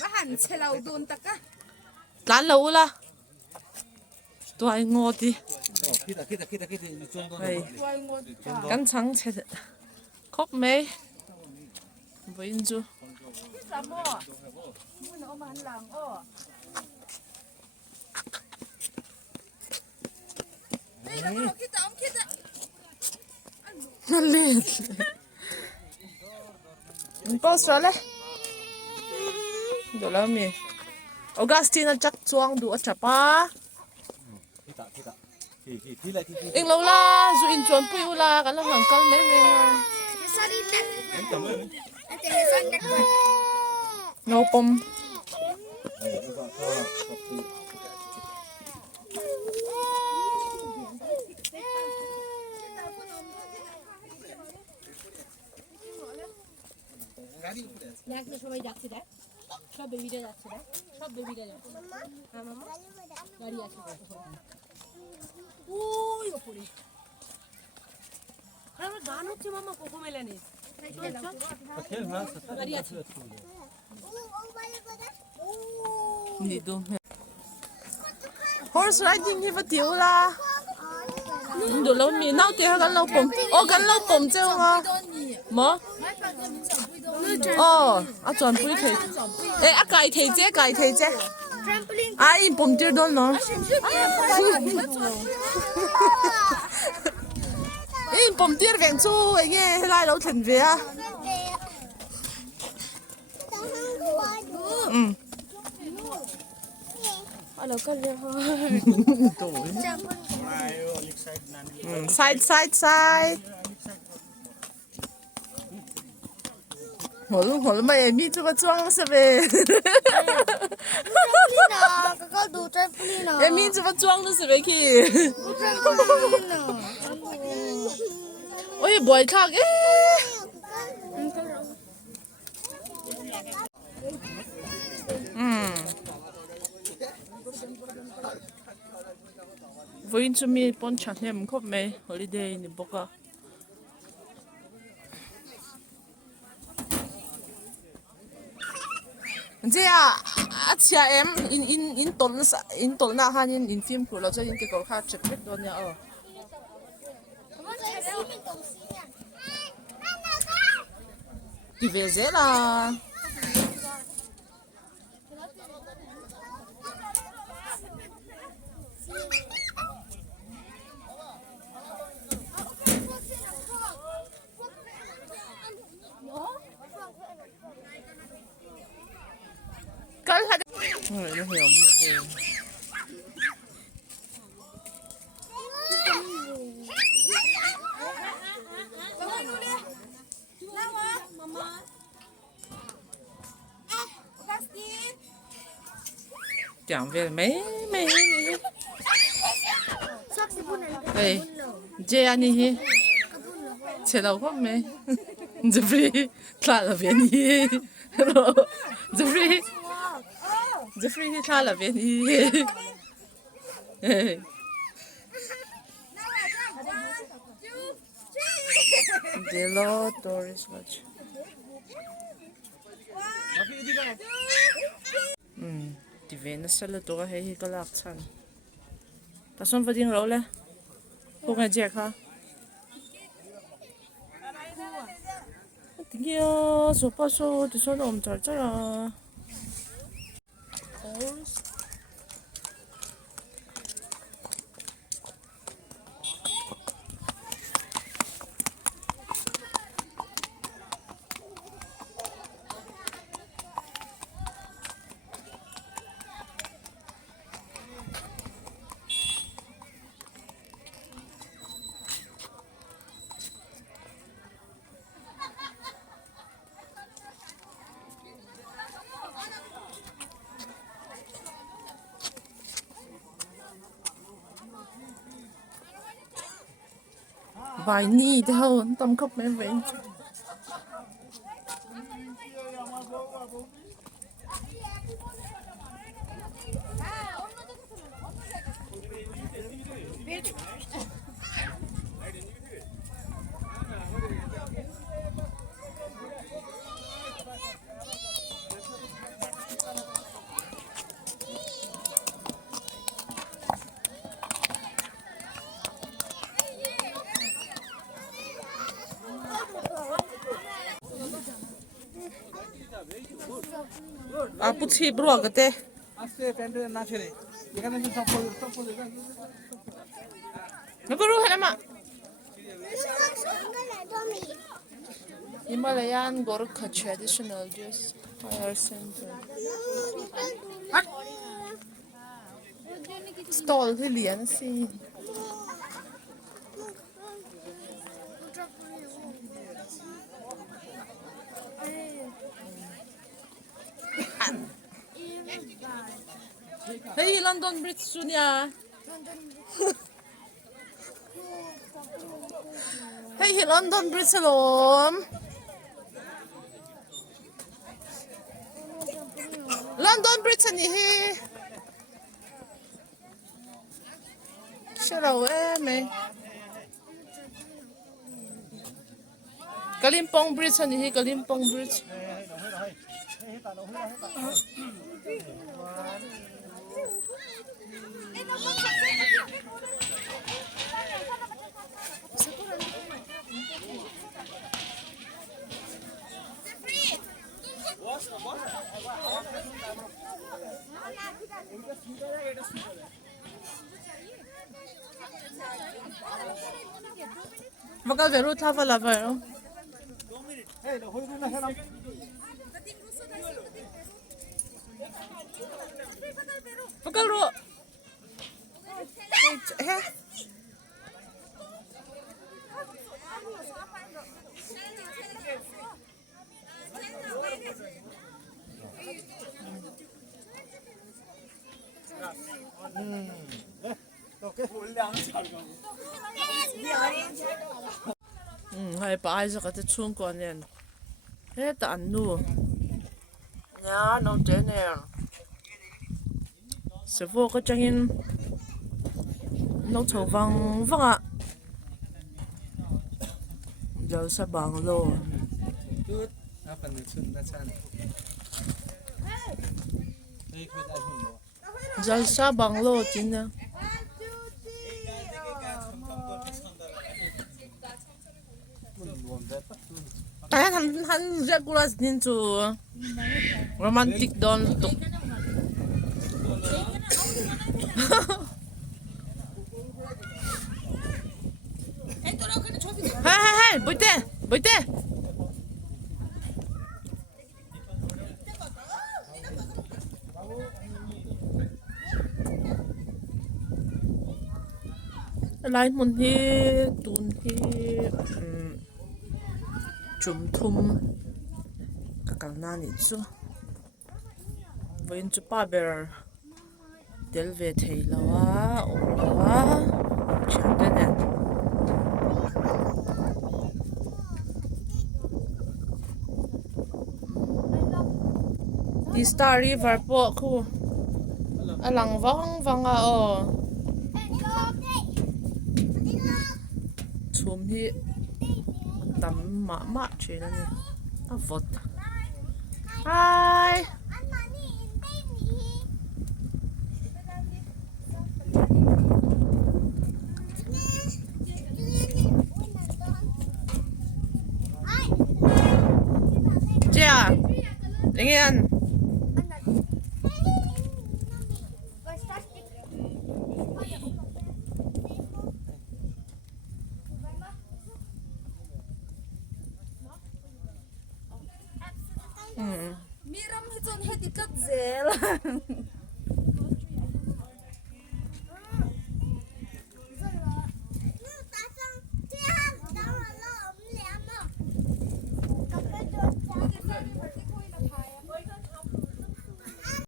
Và hẳn sẽ lâu đồn tắc á. Lan lâu la. Tôi ngồi đi. Đây. Cắn trắng chết. Khóc mấy. Với anh chú. Nó lên. Post rồi. Được lắm mi. Augustine chắc chuang đủ chả pa. Anh lâu la, dù in chuan pui la, cái là hàng cân mấy mấy. No pom. দেখতে সবাই যাচ্ছে দেখ সব বেবিরা যাচ্ছে দেখ সব বেবিরা যাচ্ছে হ্যাঁ মামা গাড়ি আছে ওই ওপরে আরে গান হচ্ছে মামা কোকো মেলানে গাড়ি আছে Đi đâu? Horse riding hi vật tiêu la. Đồ lâu mi nấu tiền hay lâu bom? Gan lâu bom chứ không?么? Chuẩn bùi thầy. Cài thầy chứ, cài thầy chứ. In bom tiêu đó nó. In bom tiêu vẹn chú, nghe lại lâu thành về à? Side. Hổ mày em đi cho cái chuông sao vậy? Em đi cho cái chuông nó sao vậy kì? Ôi bồi khác ấy. Với chúng mình bọn chặt em không mấy holiday này bốc à. Thế chị em in tol na han in phim của nó cho in cái câu khác chụp hết luôn nha. Đi về dễ là. Nó hiểu mà về. Chẳng về mấy. Đây, dê anh đi. Chế đâu không mấy. Jeffrey, lại là về đi. Jeffrey thì tha là về đi. Delo Doris Lodge. Thì về nó sẽ là tôi hay có lạc chân. Ta xong vào tiếng rau lên. Không nghe chẹt hả? Tiếng số bao số thì số ổn trời chắc là. Vài ni thì hơn tâm khóc mấy vậy. পুছি ব্রগতে আস্তে প্যান্টে না ছেড়ে এখানে তো চপ্পল নকরু হেলামা Himalayan Gorkha traditional dress hire center stall hi lian si Hey London Bridge sunya Hey London Bridge salom London Bridge ani hi Shalo me Kalimpong Bridge ani hi Kalimpong Bridge Bakal veru thava lover এই হই না খেলাম Bakal ro He ওকে বললে আমি ছাড়ব hai pa ai zakate chung ko nen he ta nu ya no te ne se vo ko changin no chou wang wanga jal sa bang lo Good. Apa nih sun na chan. Hey, kwet ai hun lo. jal sa bang lo tin na Kaya han regulars din to romantic don to. Hey, boite, boite. Lai mun hi tun hi chum thum kakal na ni chu voin chu pa ber del ve thei lawa om lawa chande ne di star river po khu alang wang wanga o chum hi tắm mã mã chuyện này à vật hi chị à anh yên Miram hi chon heti kat zel.